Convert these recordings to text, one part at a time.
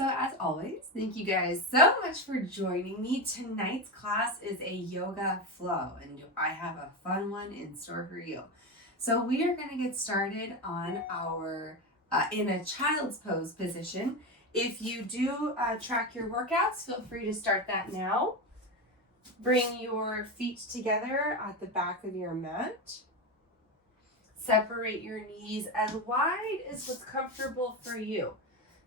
So as always, thank you guys so much for joining me. Tonight's class is a yoga flow, and I have a fun one in store for you. So we are going to get started on our in a child's pose position. If you do track your workouts, feel free to start that now. Bring your feet together at the back of your mat. Separate your knees as wide as what's comfortable for you.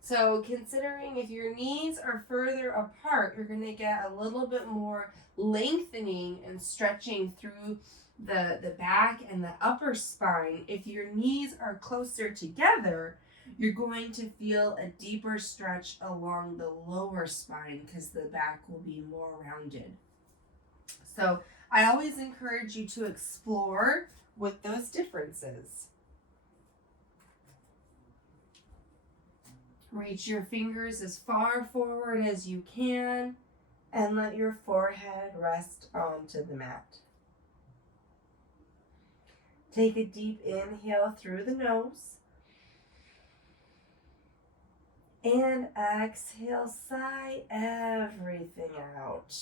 So considering if your knees are further apart, you're going to get a little bit more lengthening and stretching through the back and the upper spine. If your knees are closer together, you're going to feel a deeper stretch along the lower spine because the back will be more rounded. So I always encourage you to explore with those differences. Reach your fingers as far forward as you can and let your forehead rest onto the mat. Take a deep inhale through the nose and exhale, sigh everything out.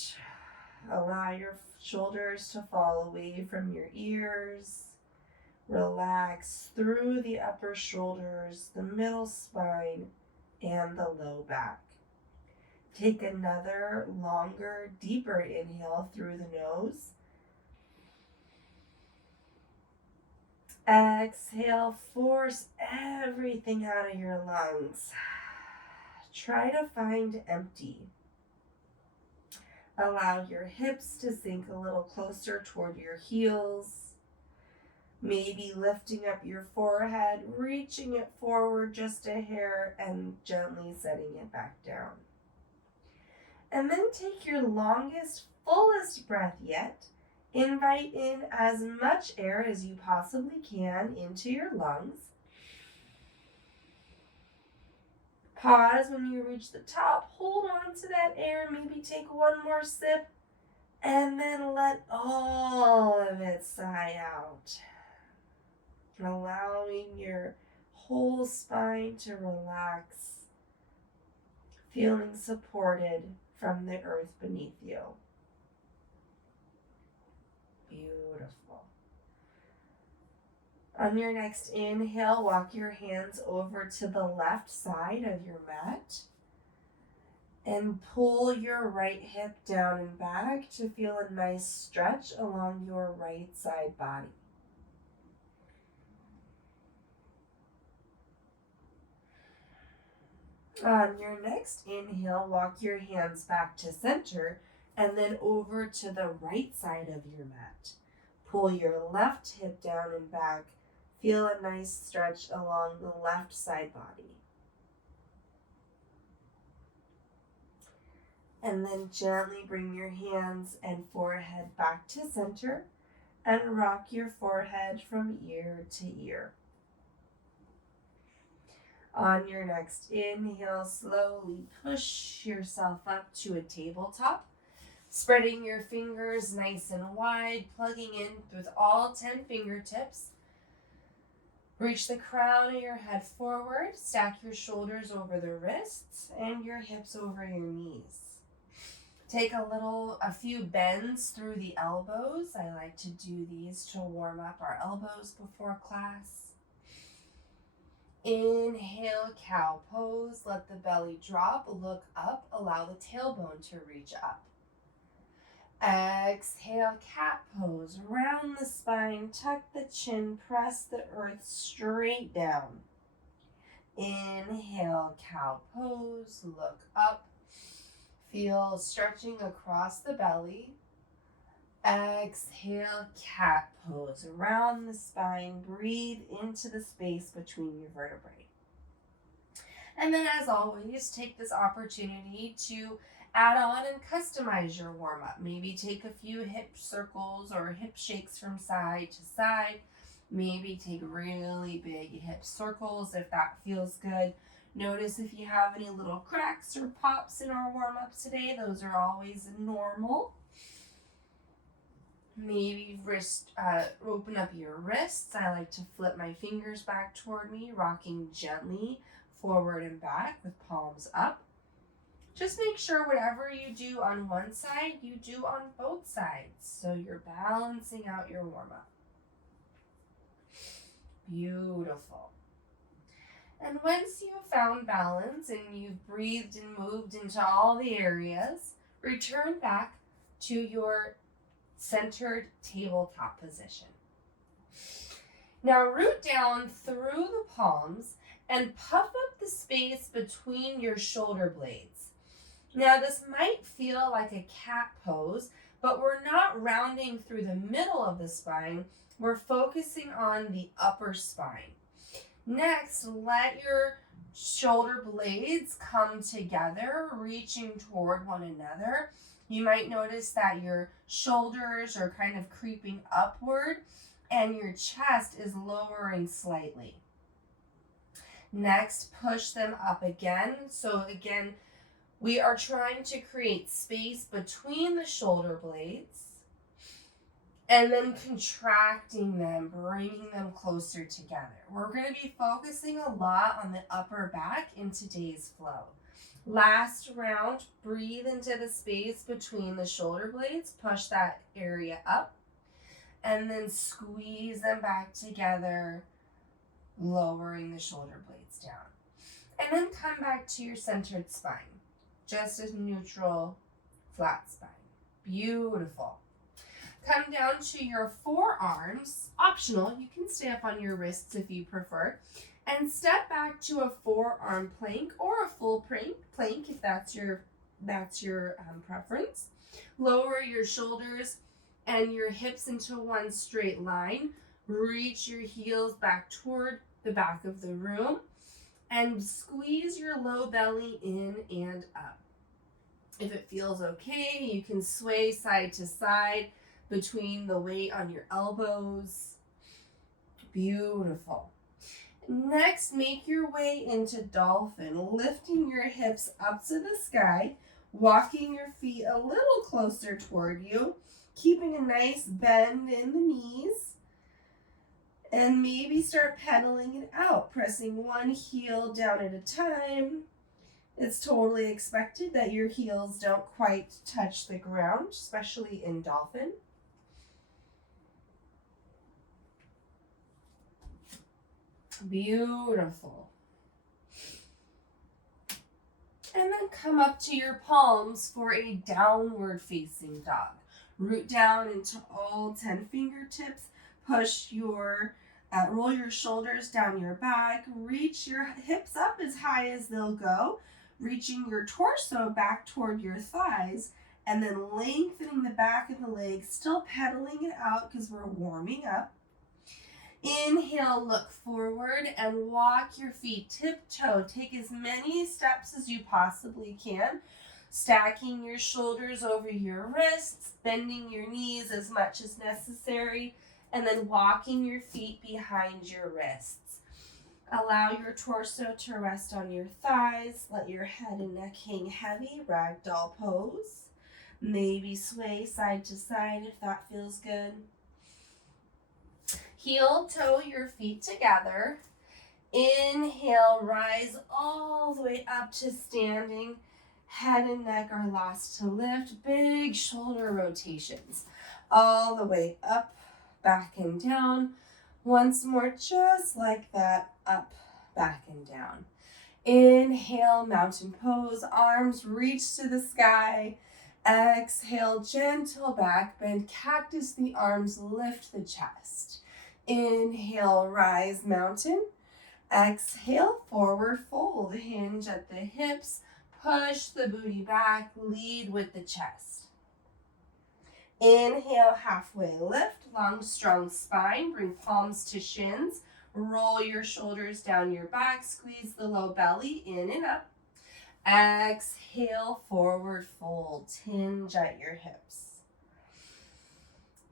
Allow your shoulders to fall away from your ears. Relax through the upper shoulders, the middle spine, and the low back. Take another longer, deeper inhale through the nose. Exhale, force everything out of your lungs. Try to find empty. Allow your hips to sink a little closer toward your heels. Maybe lifting up your forehead, reaching it forward just a hair, and gently setting it back down. And then take your longest, fullest breath yet. Invite in as much air as you possibly can into your lungs. Pause when you reach the top. Hold on to that air. Maybe take one more sip. And then let all of it sigh out. Allowing your whole spine to relax, feeling supported from the earth beneath you. Beautiful. On your next inhale, walk your hands over to the left side of your mat and pull your right hip down and back to feel a nice stretch along your right side body. On your next inhale, walk your hands back to center and then over to the right side of your mat. Pull your left hip down and back. Feel a nice stretch along the left side body. And then gently bring your hands and forehead back to center and rock your forehead from ear to ear. On your next inhale, slowly push yourself up to a tabletop, spreading your fingers nice and wide, plugging in with all 10 fingertips. Reach the crown of your head forward, stack your shoulders over the wrists and your hips over your knees. Take a few bends through the elbows. I like to do these to warm up our elbows before class. Inhale, cow pose. Let the belly drop. Look up. Allow the tailbone to reach up. Exhale, cat pose. Round the spine. Tuck the chin. Press the earth straight down. Inhale, cow pose. Look up. Feel stretching across the belly. Exhale, cat pose. Around the spine, breathe into the space between your vertebrae. And then as always, take this opportunity to add on and customize your warm-up. Maybe take a few hip circles or hip shakes from side to side. Maybe take really big hip circles if that feels good. Notice if you have any little cracks or pops in our warm-up today. Those are always normal. Maybe open up your wrists. I like to flip my fingers back toward me, rocking gently forward and back with palms up. Just make sure whatever you do on one side, you do on both sides. So you're balancing out your warm-up. Beautiful. And once you've found balance and you've breathed and moved into all the areas, return back to your centered tabletop position. Now root down through the palms and puff up the space between your shoulder blades. Now this might feel like a cat pose, but we're not rounding through the middle of the spine. We're focusing on the upper spine. Next, let your shoulder blades come together, reaching toward one another. You might notice that your shoulders are kind of creeping upward and your chest is lowering slightly. Next, push them up again. So again, we are trying to create space between the shoulder blades and then contracting them, bringing them closer together. We're going to be focusing a lot on the upper back in today's flow. Last round, breathe into the space between the shoulder blades, push that area up, and then squeeze them back together, lowering the shoulder blades down. And then come back to your centered spine, just a neutral, flat spine. Beautiful. Come down to your forearms, optional, you can stay up on your wrists if you prefer, and step back to a forearm plank or a full plank if that's your preference. Lower your shoulders and your hips into one straight line. Reach your heels back toward the back of the room and squeeze your low belly in and up. If it feels okay, you can sway side to side between the weight on your elbows. Beautiful. Next, make your way into dolphin, lifting your hips up to the sky, walking your feet a little closer toward you, keeping a nice bend in the knees, and maybe start pedaling it out, pressing one heel down at a time. It's totally expected that your heels don't quite touch the ground, especially in dolphin. Beautiful. And then come up to your palms for a downward facing dog. Root down into all 10 fingertips. Roll your shoulders down your back. Reach your hips up as high as they'll go. Reaching your torso back toward your thighs. And then lengthening the back of the legs. Still pedaling it out because we're warming up. Inhale, look forward and walk your feet tiptoe. Take as many steps as you possibly can, stacking your shoulders over your wrists, bending your knees as much as necessary, and then walking your feet behind your wrists. Allow your torso to rest on your thighs. Let your head and neck hang heavy, ragdoll pose. Maybe sway side to side if that feels good. Heel toe your feet together. Inhale, rise all the way up to standing. Head and neck are last to lift. Big shoulder rotations. All the way up, back and down. Once more, just like that, up, back and down. Inhale, mountain pose. Arms reach to the sky. Exhale, gentle back bend. Cactus the arms, lift the chest. Inhale, rise, mountain. Exhale, forward fold. Hinge at the hips. Push the booty back. Lead with the chest. Inhale, halfway lift. Long, strong spine. Bring palms to shins. Roll your shoulders down your back. Squeeze the low belly in and up. Exhale, forward fold. Hinge at your hips.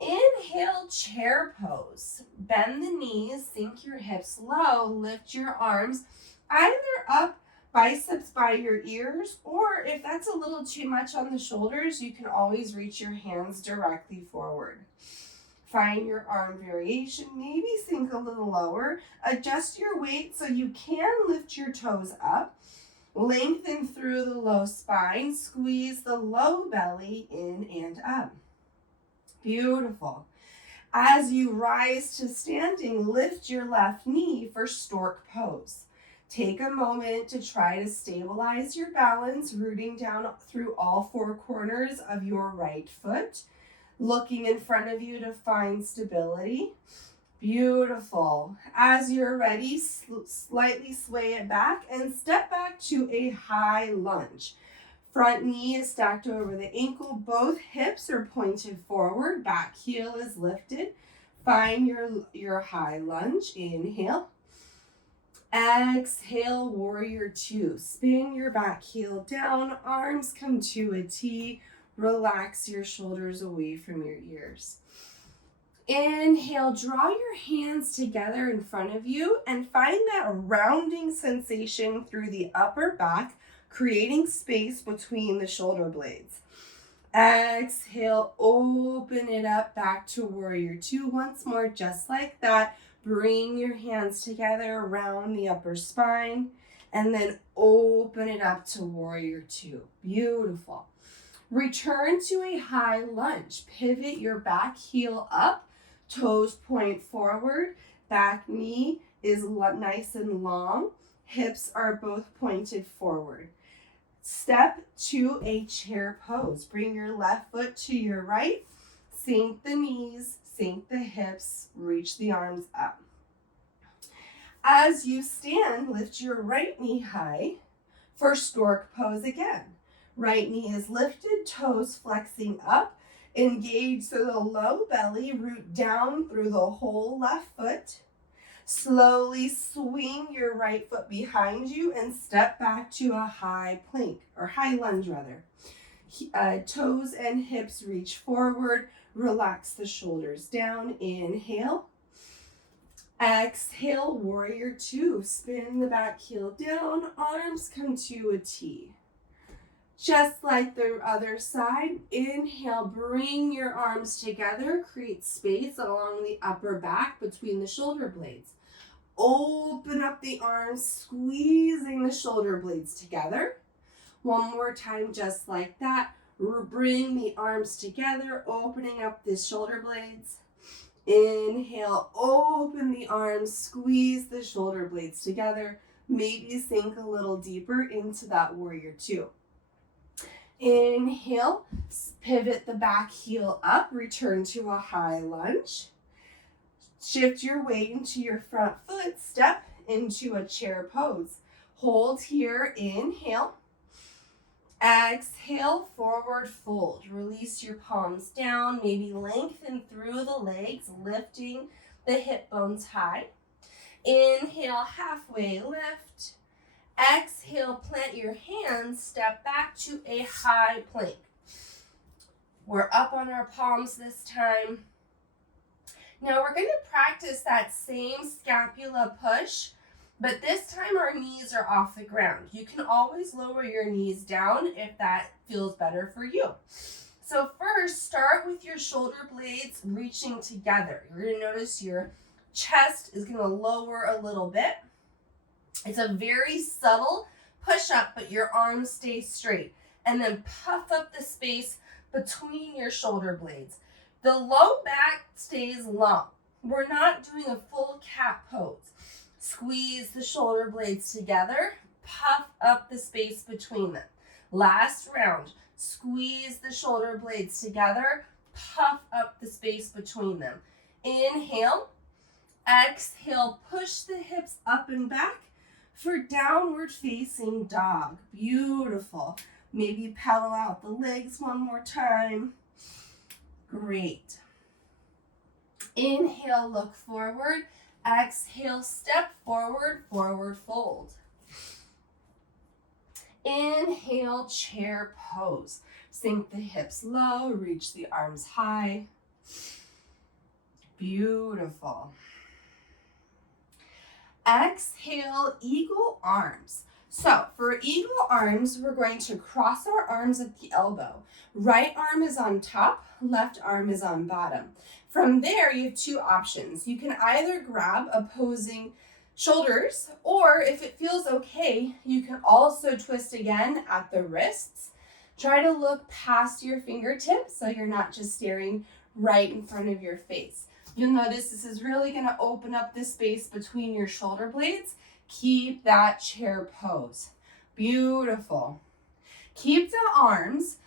Inhale, chair pose. Bend the knees, sink your hips low, lift your arms either up, biceps by your ears, or if that's a little too much on the shoulders, you can always reach your hands directly forward. Find your arm variation, maybe sink a little lower. Adjust your weight so you can lift your toes up. Lengthen through the low spine. Squeeze the low belly in and up. Beautiful. As you rise to standing, lift your left knee for stork pose. Take a moment to try to stabilize your balance, rooting down through all four corners of your right foot, looking in front of you to find stability. Beautiful. As you're ready, slightly sway it back and step back to a high lunge. Front knee is stacked over the ankle. Both hips are pointed forward. Back heel is lifted. Find your high lunge. Inhale. Exhale, warrior two. Spin your back heel down. Arms come to a T. Relax your shoulders away from your ears. Inhale, draw your hands together in front of you and find that rounding sensation through the upper back, creating space between the shoulder blades. Exhale, open it up back to warrior two. Once more, just like that. Bring your hands together around the upper spine and then open it up to warrior two. Beautiful. Return to a high lunge. Pivot your back heel up. Toes point forward, back knee is nice and long, hips are both pointed forward. Step to a chair pose. Bring your left foot to your right, sink the knees, sink the hips, reach the arms up. As you stand, lift your right knee high for stork pose again. Right knee is lifted, toes flexing up. Engage through the low belly, root down through the whole left foot. Slowly swing your right foot behind you and step back to a high plank, or high lunge rather. Toes and hips reach forward. Relax the shoulders down. Inhale. Exhale, warrior two. Spin the back heel down. Arms come to a T. Just like the other side, inhale, bring your arms together, create space along the upper back between the shoulder blades. Open up the arms, squeezing the shoulder blades together. One more time, just like that. Bring the arms together, opening up the shoulder blades. Inhale, open the arms, squeeze the shoulder blades together. Maybe sink a little deeper into that warrior two. Inhale, pivot the back heel up, return to a high lunge. Shift your weight into your front foot, step into a chair pose. Hold here, inhale. Exhale, forward fold. Release your palms down, maybe lengthen through the legs, lifting the hip bones high. Inhale, halfway lift. Exhale, plant your hands, step back to a high plank. We're up on our palms this time. Now we're going to practice that same scapula push, but this time our knees are off the ground. You can always lower your knees down if that feels better for you. So first, start with your shoulder blades reaching together. You're going to notice your chest is going to lower a little bit. It's a very subtle push up, but your arms stay straight. And then puff up the space between your shoulder blades. The low back stays long. We're not doing a full cat pose. Squeeze the shoulder blades together. Puff up the space between them. Last round. Squeeze the shoulder blades together. Puff up the space between them. Inhale. Exhale. Push the hips up and back for downward facing dog. Beautiful. Maybe pedal out the legs one more time. Great. Inhale, look forward. Exhale, step forward, forward fold. Inhale, chair pose. Sink the hips low, reach the arms high. Beautiful. Exhale, eagle arms. So for eagle arms, we're going to cross our arms at the elbow. Right arm is on top, left arm is on bottom. From there, you have two options. You can either grab opposing shoulders, or if it feels okay, you can also twist again at the wrists. Try to look past your fingertips so you're not just staring right in front of your face. You'll notice this is really going to open up the space between your shoulder blades. Keep that chair pose. Beautiful. Keep the arms.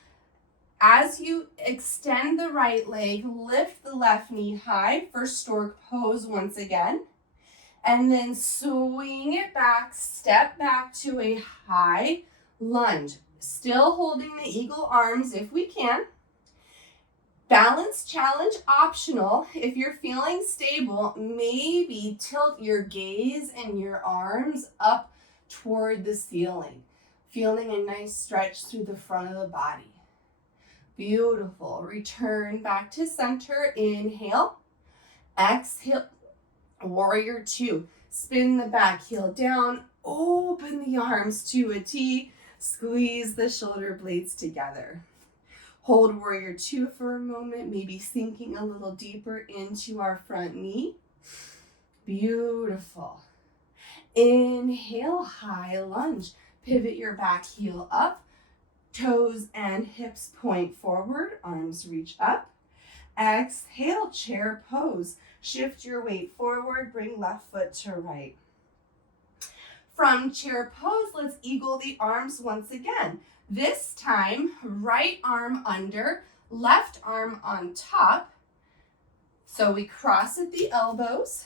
As you extend the right leg, lift the left knee high for stork pose once again. And then swing it back, step back to a high lunge. Still holding the eagle arms if we can. Balance challenge optional. If you're feeling stable, maybe tilt your gaze and your arms up toward the ceiling. Feeling a nice stretch through the front of the body. Beautiful. Return back to center. Inhale. Exhale. Warrior two. Spin the back heel down. Open the arms to a T. Squeeze the shoulder blades together. Hold warrior two for a moment, maybe sinking a little deeper into our front knee. Beautiful. Inhale, high lunge. Pivot your back heel up. Toes and hips point forward, arms reach up. Exhale, chair pose. Shift your weight forward, bring left foot to right. From chair pose, let's eagle the arms once again. This time, right arm under, left arm on top. So we cross at the elbows.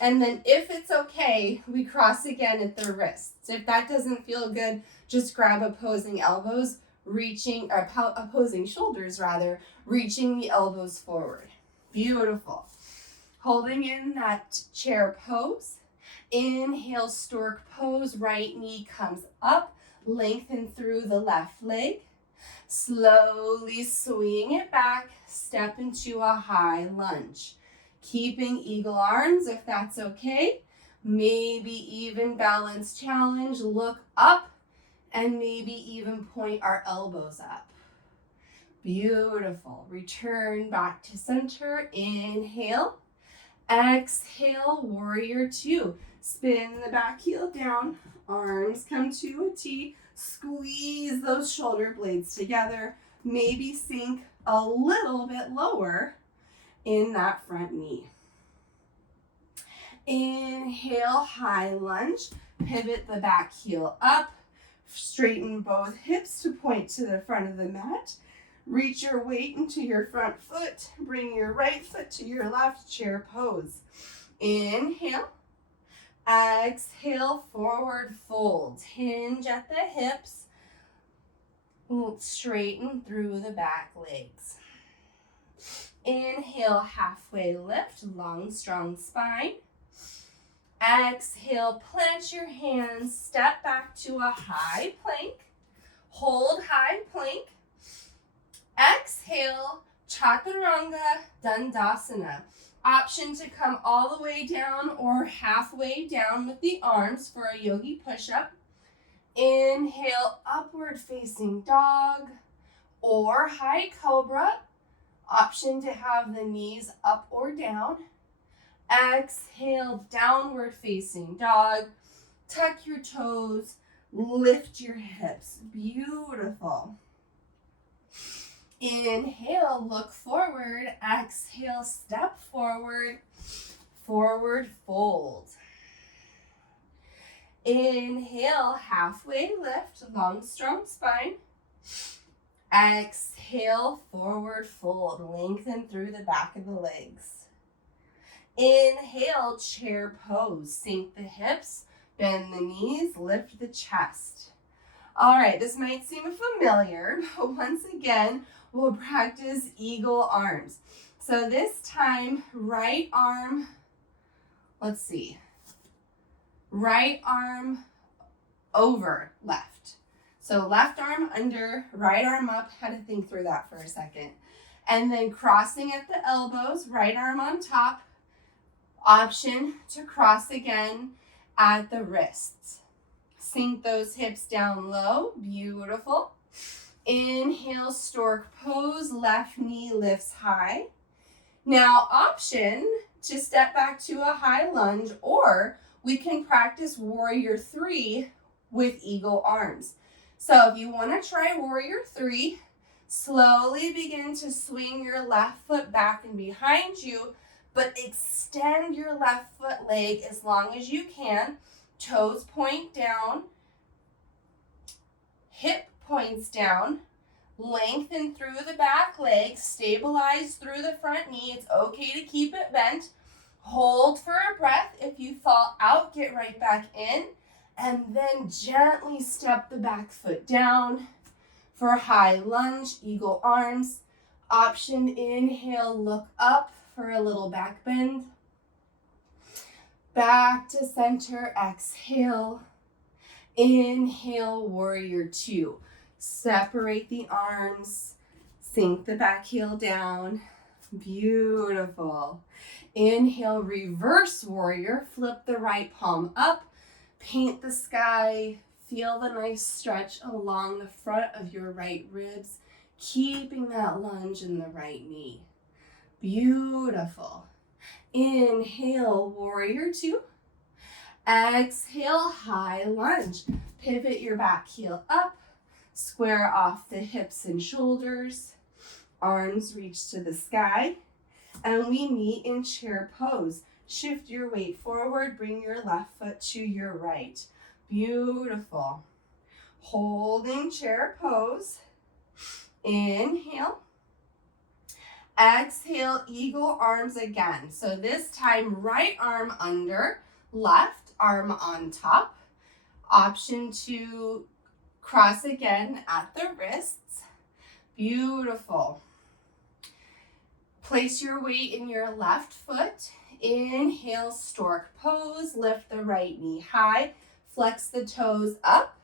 And then if it's okay, we cross again at the wrists. If that doesn't feel good, just grab opposing elbows, opposing shoulders rather, reaching the elbows forward. Beautiful. Holding in that chair pose. Inhale, stork pose, right knee comes up, lengthen through the left leg. Slowly swing it back, step into a high lunge. Keeping eagle arms if that's okay. Maybe even balance challenge, look up, and maybe even point our elbows up. Beautiful. Return back to center. Inhale. Exhale, warrior two. Spin the back heel down. Arms come to a T. Squeeze those shoulder blades together. Maybe sink a little bit lower in that front knee. Inhale, high lunge. Pivot the back heel up. Straighten both hips to point to the front of the mat. Reach your weight into your front foot. Bring your right foot to your left, chair pose. Inhale. Exhale, forward fold. Hinge at the hips. Straighten through the back legs. Inhale, halfway lift, long, strong spine. Exhale, plant your hands, step back to a high plank. Hold high plank. Exhale, Chaturanga Dandasana. Option to come all the way down or halfway down with the arms for a yogi push-up. Inhale, upward facing dog or high cobra. Option to have the knees up or down. Exhale, downward facing dog. Tuck your toes, lift your hips. Beautiful. Inhale, look forward. Exhale, step forward. Forward fold. Inhale, halfway lift, long, strong spine. Exhale, forward fold. Lengthen through the back of the legs. Inhale, chair pose. Sink the hips, bend the knees, lift the chest. All right, this might seem familiar, but once again, we'll practice eagle arms. So this time, right arm, right arm over left. So left arm under, right arm up. Had to think through that for a second. And then crossing at the elbows, right arm on top. Option to cross again at the wrists. Sink those hips down low. Beautiful. Inhale, stork pose. Left knee lifts high. Now, option to step back to a high lunge, or we can practice warrior 3 with eagle arms. So if you want to try warrior 3, slowly begin to swing your left foot back and behind you, but extend your left foot leg as long as you can. Toes point down, hip points down, lengthen through the back leg, stabilize through the front knee. It's okay to keep it bent. Hold for a breath. If you fall out, get right back in, and then gently step the back foot down for high lunge, eagle arms. Option, inhale, look up for a little back bend. Back to center, exhale. Inhale, warrior 2. Separate the arms, sink the back heel down. Beautiful. Inhale, reverse warrior. Flip the right palm up, paint the sky. Feel the nice stretch along the front of your right ribs, keeping that lunge in the right knee. Beautiful. Inhale, warrior 2. Exhale, high lunge. Pivot your back heel up, square off the hips and shoulders. Arms reach to the sky, and we meet in chair pose. Shift your weight forward, bring your left foot to your right. Beautiful. Holding chair pose. Inhale. Exhale, eagle arms again. So this time, right arm under, left arm on top. Option to cross again at the wrists. Beautiful. Place your weight in your left foot. Inhale, stork pose. Lift the right knee high. Flex the toes up.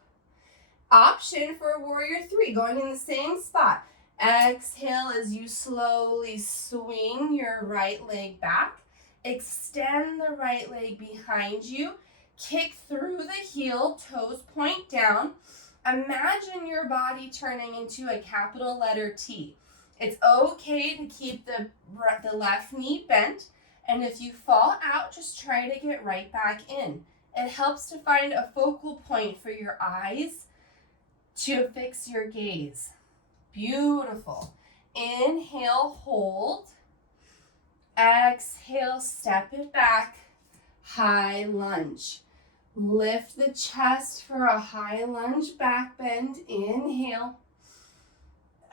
Option for warrior 3, going in the same spot. Exhale as you slowly swing your right leg back. Extend the right leg behind you. Kick through the heel, toes point down. Imagine your body turning into a capital letter T. It's okay to keep the left knee bent, and if you fall out, just try to get right back in. It helps to find a focal point for your eyes to fix your gaze. Beautiful. Inhale, hold. Exhale, step it back. High lunge. Lift the chest for a high lunge back bend. Inhale.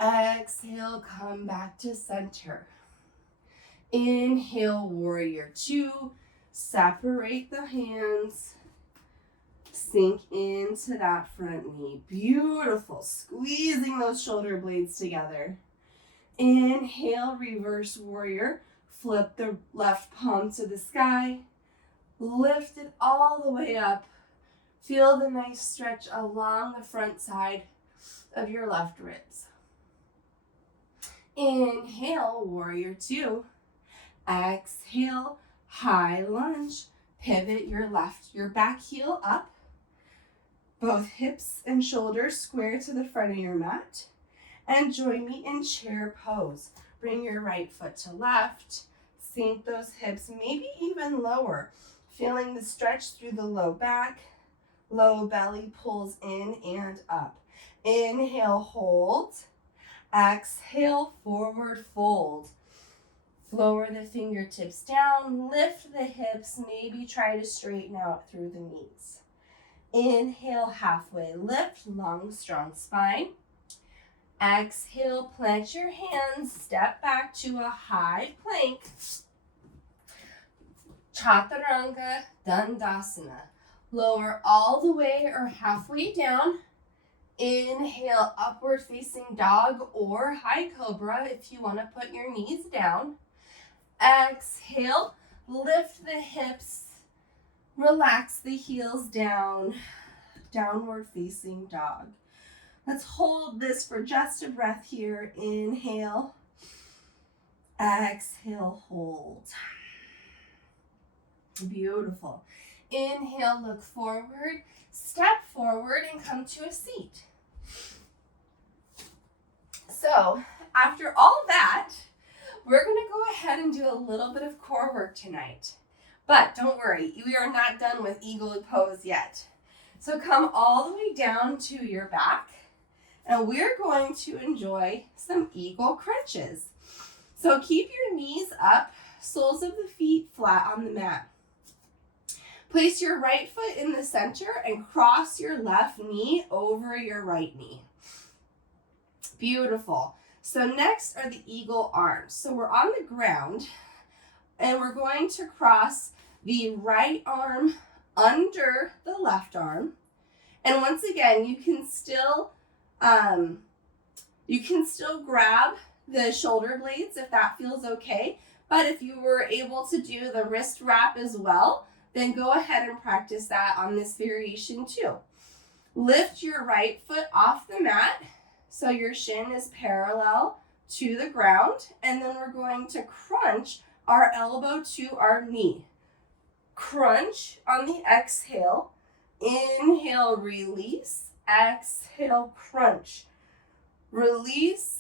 Exhale, come back to center. Inhale, warrior 2. Separate the hands. Sink into that front knee. Beautiful. Squeezing those shoulder blades together. Inhale, reverse warrior. Flip the left palm to the sky. Lift it all the way up. Feel the nice stretch along the front side of your left ribs. Inhale, warrior 2. Exhale, high lunge. Pivot your back heel up. Both hips and shoulders square to the front of your mat. And join me in chair pose. Bring your right foot to left. Sink those hips, maybe even lower. Feeling the stretch through the low back. Low belly pulls in and up. Inhale, hold. Exhale, forward fold. Lower the fingertips down, lift the hips, maybe try to straighten out through the knees. Inhale, halfway lift, long, strong spine. Exhale, plant your hands, step back to a high plank. Chaturanga Dandasana. Lower all the way or halfway down. Inhale, upward facing dog or high cobra if you want to put your knees down. Exhale, lift the hips, relax the heels down, downward facing dog. Let's hold this for just a breath here. Inhale, exhale, hold. Beautiful. Inhale, look forward, step forward and come to a seat. So after all that, we're going to go ahead and do a little bit of core work tonight. But don't worry, we are not done with eagle pose yet. So come all the way down to your back, and we're going to enjoy some eagle crunches. So keep your knees up, soles of the feet flat on the mat. Place your right foot in the center and cross your left knee over your right knee. Beautiful. So next are the eagle arms. So we're on the ground and we're going to cross the right arm under the left arm. And once again, you can still grab the shoulder blades if that feels okay. But if you were able to do the wrist wrap as well, then go ahead and practice that on this variation too. Lift your right foot off the mat so your shin is parallel to the ground, and then we're going to crunch our elbow to our knee. Crunch on the exhale. Inhale, release. Exhale, crunch. Release,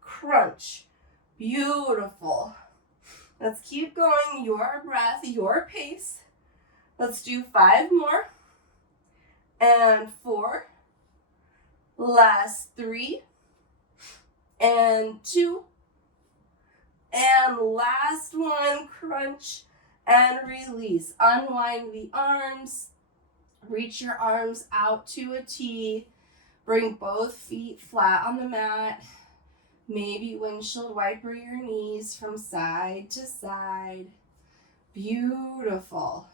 crunch. Beautiful. Let's keep going. Your breath, your pace. Let's do 5 more. And 4. Last 3. And 2. And last one. Crunch and release. Unwind the arms. Reach your arms out to a T. Bring both feet flat on the mat. Maybe windshield wiper your knees from side to side. Beautiful.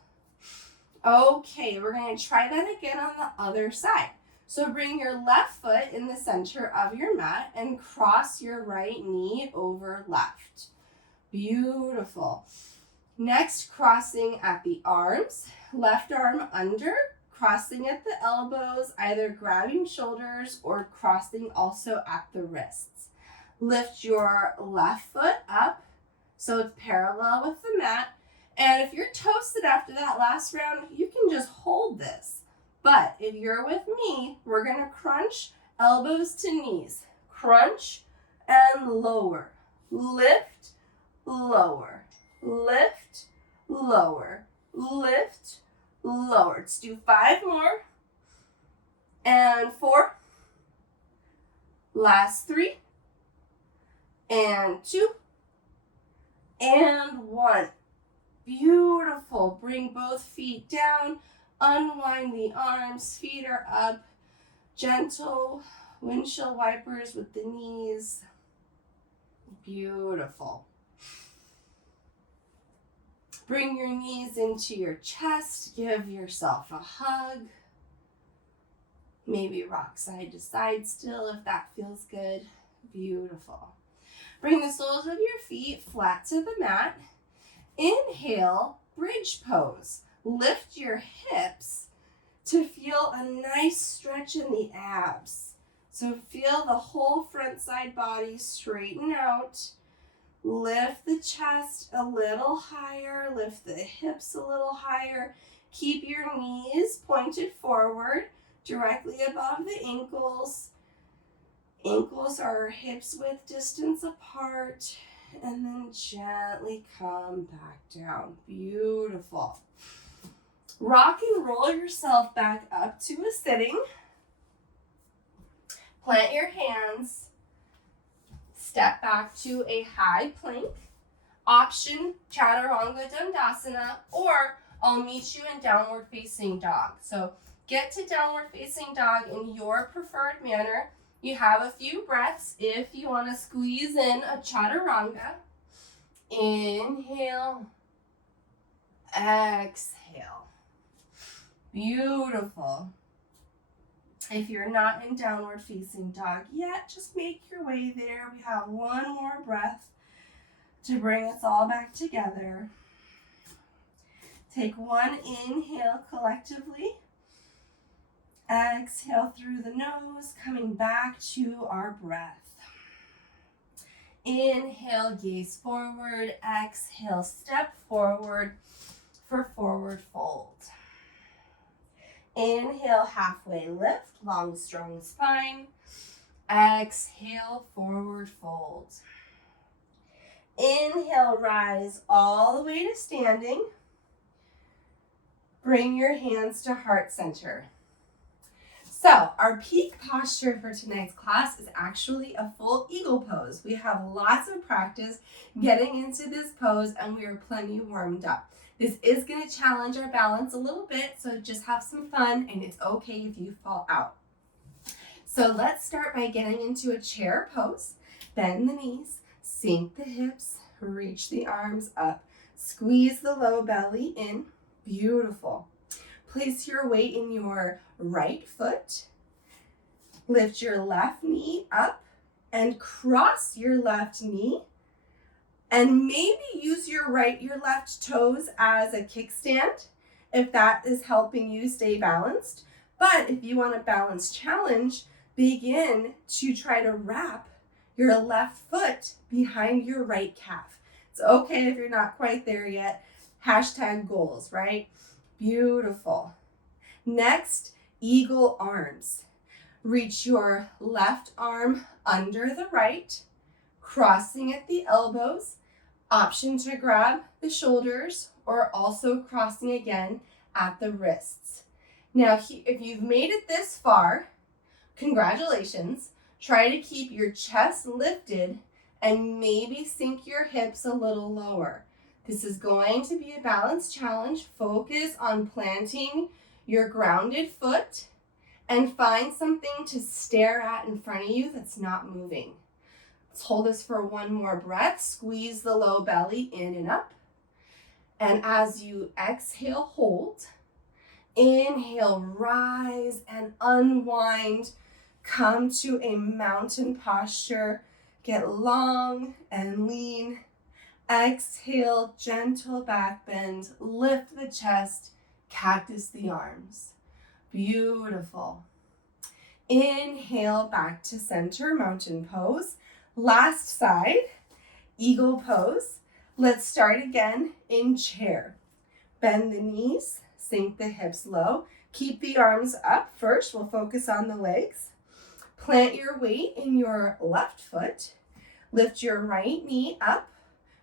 Okay, we're going to try that again on the other side. So bring your left foot in the center of your mat and cross your right knee over left. Beautiful. Next, crossing at the arms, left arm under, crossing at the elbows, either grabbing shoulders or crossing also at the wrists. Lift your left foot up so it's parallel with the mat. And if you're toasted after that last round, you can just hold this. But if you're with me, we're going to crunch elbows to knees. Crunch and lower. Lift, lower. Lift, lower. Lift, lower. Let's do 5 more. And 4. Last 3. And 2. And 1. Beautiful. Bring both feet down. Unwind the arms. Feet are up. Gentle windshield wipers with the knees. Beautiful. Bring your knees into your chest. Give yourself a hug. Maybe rock side to side still if that feels good. Beautiful. Bring the soles of your feet flat to the mat. Inhale, bridge pose. Lift your hips to feel a nice stretch in the abs. So feel the whole front side body straighten out. Lift the chest a little higher. Lift the hips a little higher. Keep your knees pointed forward, directly above the ankles. Ankles are hips width distance apart. And then gently come back down. Beautiful. Rock and roll yourself back up to a sitting. Plant your hands. Step back to a high plank. Option Chaturanga Dandasana, or I'll meet you in downward facing dog. So get to downward facing dog in your preferred manner. You have a few breaths if you want to squeeze in a chaturanga. Inhale, exhale. Beautiful. If you're not in downward facing dog yet, just make your way there. We have one more breath to bring us all back together. Take one inhale collectively. Exhale through the nose, coming back to our breath. Inhale, gaze forward. Exhale, step forward for forward fold. Inhale, halfway lift, long, strong spine. Exhale, forward fold. Inhale, rise all the way to standing. Bring your hands to heart center. So our peak posture for tonight's class is actually a full eagle pose. We have lots of practice getting into this pose and we are plenty warmed up. This is going to challenge our balance a little bit, so just have some fun and it's okay if you fall out. So let's start by getting into a chair pose. Bend the knees, sink the hips, reach the arms up, squeeze the low belly in. Beautiful. Place your weight in your right foot. Lift your left knee up and cross your left knee. And maybe use your left toes as a kickstand if that is helping you stay balanced. But if you want a balance challenge, begin to try to wrap your left foot behind your right calf. It's okay if you're not quite there yet. #goals, right? Beautiful. Next, eagle arms. Reach your left arm under the right, crossing at the elbows. Option to grab the shoulders or also crossing again at the wrists. Now, if you've made it this far, congratulations. Try to keep your chest lifted and maybe sink your hips a little lower. This is going to be a balance challenge. Focus on planting your grounded foot and find something to stare at in front of you that's not moving. Let's hold this for one more breath. Squeeze the low belly in and up. And as you exhale, hold. Inhale, rise and unwind. Come to a mountain posture. Get long and lean. Exhale, gentle back bend. Lift the chest. Cactus the arms. Beautiful. Inhale, back to center, mountain pose. Last side, eagle pose. Let's start again in chair. Bend the knees, sink the hips low. Keep the arms up first. We'll focus on the legs. Plant your weight in your left foot. Lift your right knee up,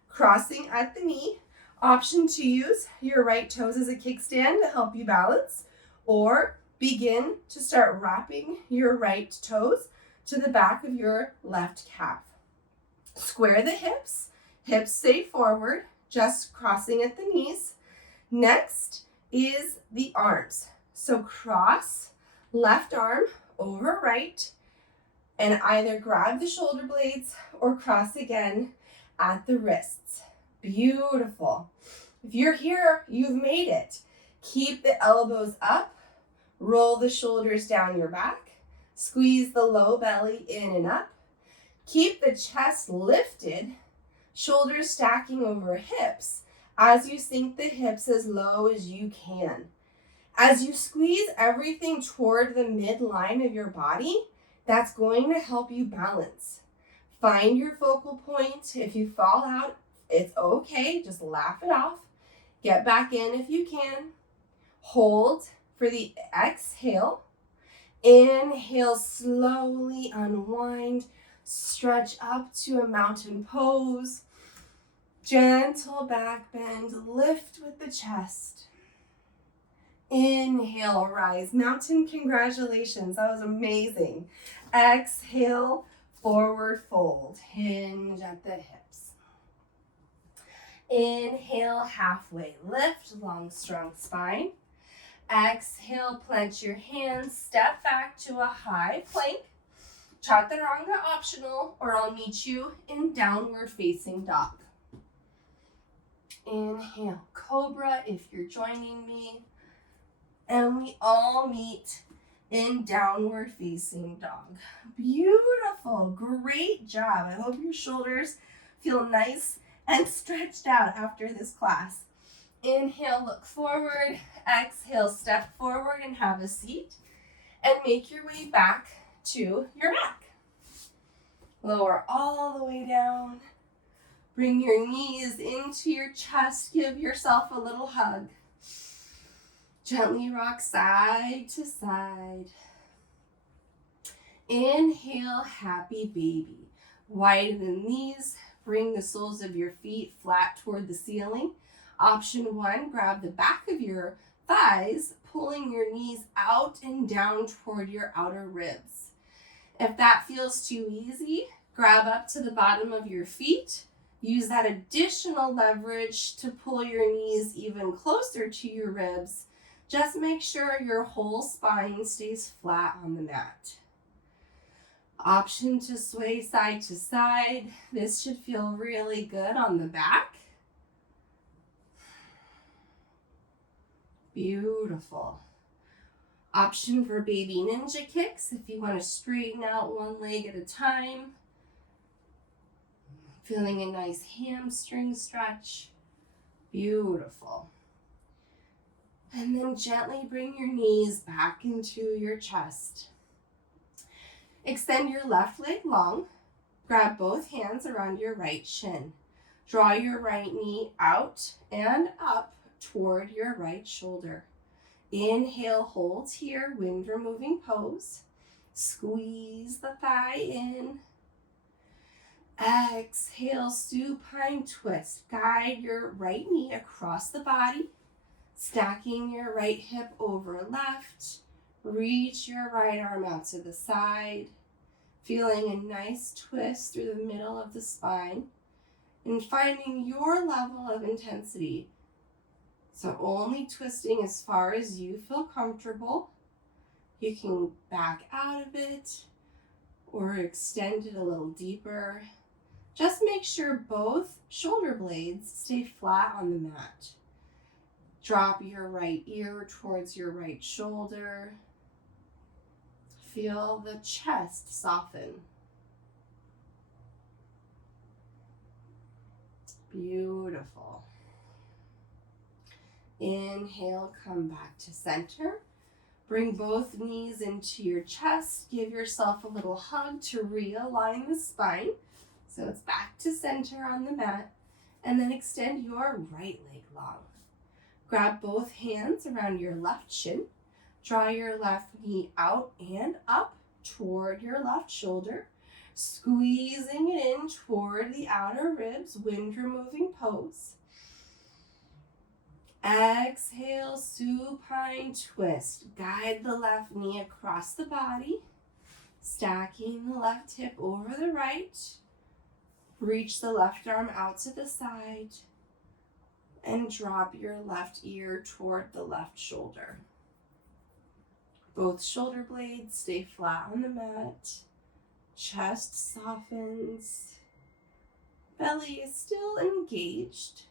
crossing at the knee. Option to use your right toes as a kickstand to help you balance, or begin to start wrapping your right toes to the back of your left calf. Square the hips, hips stay forward, just crossing at the knees. Next is the arms. So cross left arm over right and either grab the shoulder blades or cross again at the wrists. Beautiful. If you're here, you've made it. Keep the elbows up, roll the shoulders down your back, squeeze the low belly in and up. Keep the chest lifted, shoulders stacking over hips as you sink the hips as low as you can. As you squeeze everything toward the midline of your body, that's going to help you balance. Find your focal point. If you fall out, it's okay. Just laugh it off. Get back in if you can. Hold for the exhale. Inhale, slowly unwind. Stretch up to a mountain pose. Gentle back bend. Lift with the chest. Inhale, rise. Mountain, congratulations. That was amazing. Exhale, forward fold. Hinge at the hips. Inhale, halfway lift, long, strong spine. Exhale, plant your hands, step back to a high plank. Chaturanga optional, or I'll meet you in downward facing dog. Inhale, cobra if you're joining me. And we all meet in downward facing dog. Beautiful, great job. I hope your shoulders feel nice and stretched out after this class. Inhale, look forward. Exhale, step forward and have a seat. And make your way back to your mat. Lower all the way down. Bring your knees into your chest. Give yourself a little hug. Gently rock side to side. Inhale, happy baby. Widen the knees. Bring the soles of your feet flat toward the ceiling. Option 1, grab the back of your thighs, pulling your knees out and down toward your outer ribs. If that feels too easy, grab up to the bottom of your feet. Use that additional leverage to pull your knees even closer to your ribs. Just make sure your whole spine stays flat on the mat. Option to sway side to side. This should feel really good on the back. Beautiful. Option for baby ninja kicks if you want to straighten out one leg at a time. Feeling a nice hamstring stretch. Beautiful. And then gently bring your knees back into your chest. Extend your left leg long. Grab both hands around your right shin. Draw your right knee out and up toward your right shoulder. Inhale, hold here, wind removing pose. Squeeze the thigh in. Exhale, supine twist. Guide your right knee across the body, stacking your right hip over left. Reach your right arm out to the side, feeling a nice twist through the middle of the spine and finding your level of intensity. So only twisting as far as you feel comfortable. You can back out of it or extend it a little deeper. Just make sure both shoulder blades stay flat on the mat. Drop your right ear towards your right shoulder. Feel the chest soften. Beautiful. Inhale, come back to center. Bring both knees into your chest. Give yourself a little hug to realign the spine. So it's back to center on the mat. And then extend your right leg long. Grab both hands around your left shin. Draw your left knee out and up toward your left shoulder. Squeezing it in toward the outer ribs, wind removing pose. Exhale, supine twist. Guide the left knee across the body, stacking the left hip over the right. Reach the left arm out to the side and drop your left ear toward the left shoulder. Both shoulder blades stay flat on the mat. Chest softens. Belly is still engaged,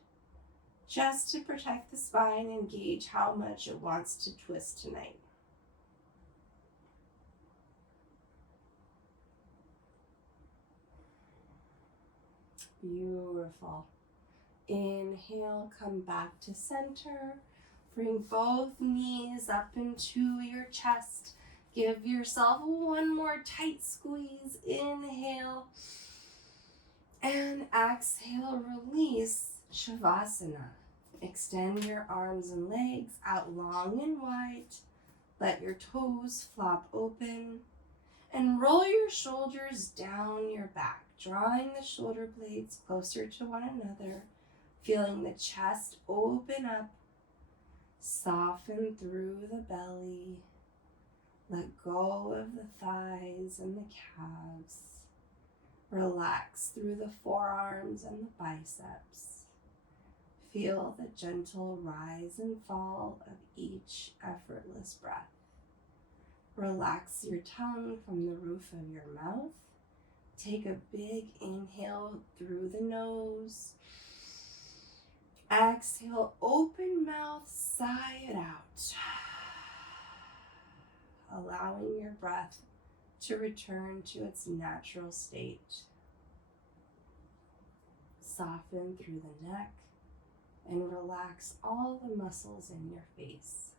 just to protect the spine and gauge how much it wants to twist tonight. Beautiful. Inhale, come back to center. Bring both knees up into your chest. Give yourself one more tight squeeze. Inhale. And exhale, release Shavasana. Extend your arms and legs out long and wide. Let your toes flop open. And roll your shoulders down your back, drawing the shoulder blades closer to one another. Feeling the chest open up. Soften through the belly. Let go of the thighs and the calves. Relax through the forearms and the biceps. Feel the gentle rise and fall of each effortless breath. Relax your tongue from the roof of your mouth. Take a big inhale through the nose. Exhale, open mouth, sigh it out. Allowing your breath to return to its natural state. Soften through the neck and relax all the muscles in your face.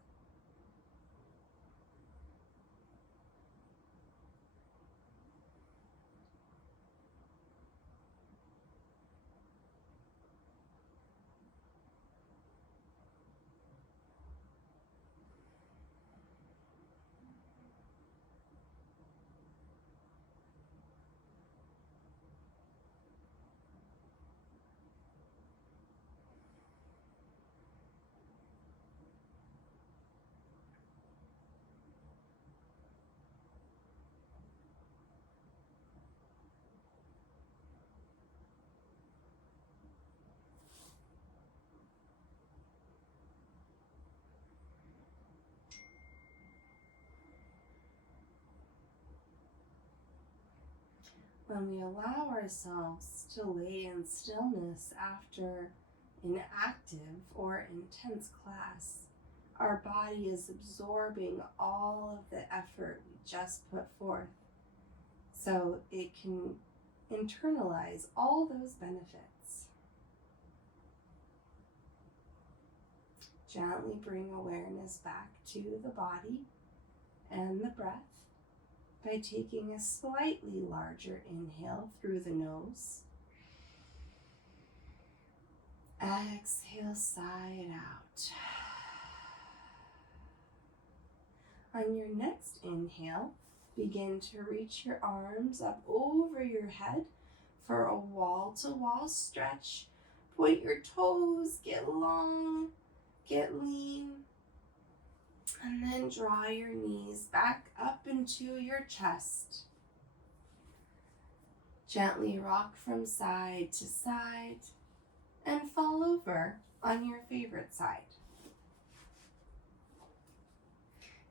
When we allow ourselves to lay in stillness after an active or intense class, our body is absorbing all of the effort we just put forth, so it can internalize all those benefits. Gently bring awareness back to the body and the breath by taking a slightly larger inhale through the nose. Exhale, sigh it out. On your next inhale, begin to reach your arms up over your head for a wall-to-wall stretch. Point your toes, get long, get lean, and then draw your knees back up into your chest. Gently rock from side to side and fall over on your favorite side.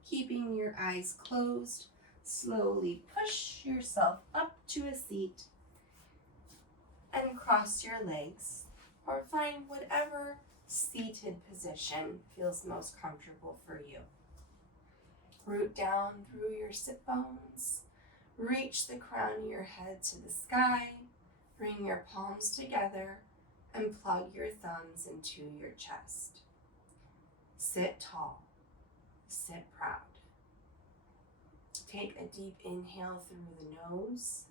Keeping your eyes closed, slowly push yourself up to a seat and cross your legs, or find whatever seated position feels most comfortable for you. Root down through your sit bones, reach the crown of your head to the sky, bring your palms together, and plug your thumbs into your chest. Sit tall, sit proud. Take a deep inhale through the nose.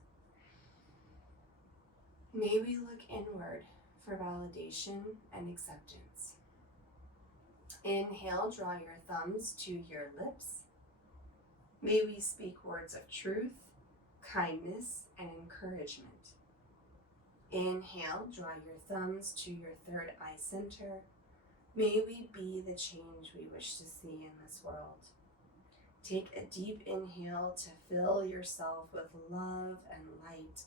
Maybe look inward for validation and acceptance. Inhale, draw your thumbs to your lips. May we speak words of truth, kindness, and encouragement. Inhale, draw your thumbs to your third eye center. May we be the change we wish to see in this world. Take a deep inhale to fill yourself with love and light,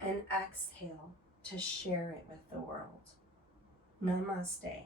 and exhale to share it with the world. Namaste.